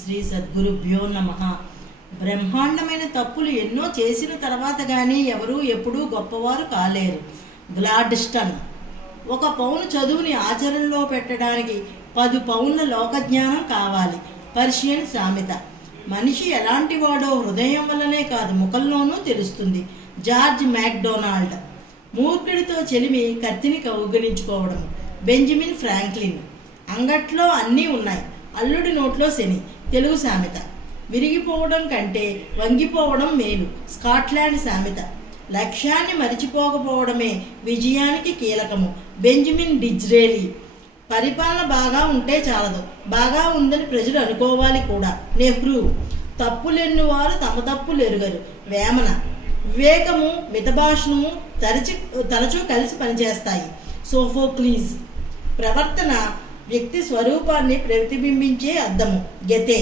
శ్రీ సద్గురుభ్యో నమః. బ్రహ్మాండమైన తప్పులు ఎన్నో చేసిన తర్వాత కానీ ఎవరూ ఎప్పుడూ గొప్పవారు కాలేరు. గ్లాడ్స్టన్. 1 పౌను చదువుని ఆచరణలో పెట్టడానికి 10 పౌన్ల లోకజ్ఞానం కావాలి. పర్షియన్ సామెత. మనిషి ఎలాంటి వాడో హృదయం వల్లనే కాదు ముఖంలోనూ తెలుస్తుంది. George McDonald. మూర్ఖుడితో చెలిమి కత్తిని కౌగిలించుకోవడం. Benjamin Franklin. అంగట్లో అన్నీ ఉన్నాయి, అల్లుడి నోట్లో శని. తెలుగు సామెత. విరిగిపోవడం కంటే వంగిపోవడం మేలు. స్కాట్లాండ్ సామెత. లక్ష్యాన్ని మరిచిపోకపోవడమే విజయానికి కీలకము. బెంజమిన్ డిజ్రేలీ. పరిపాలన బాగా ఉంటే చాలదు, బాగా ఉందని ప్రజలు అనుకోవాలి కూడా. నెహ్రూ. తప్పులెన్ను వారు తమ తప్పులు ఎరుగరు. వేమన. వివేకము మితభాషణము తరచూ కలిసి పనిచేస్తాయి. సోఫోక్లీస్. ప్రవర్తన వ్యక్తి స్వరూపాన్ని ప్రతిబింబించే అద్దము. గెతే.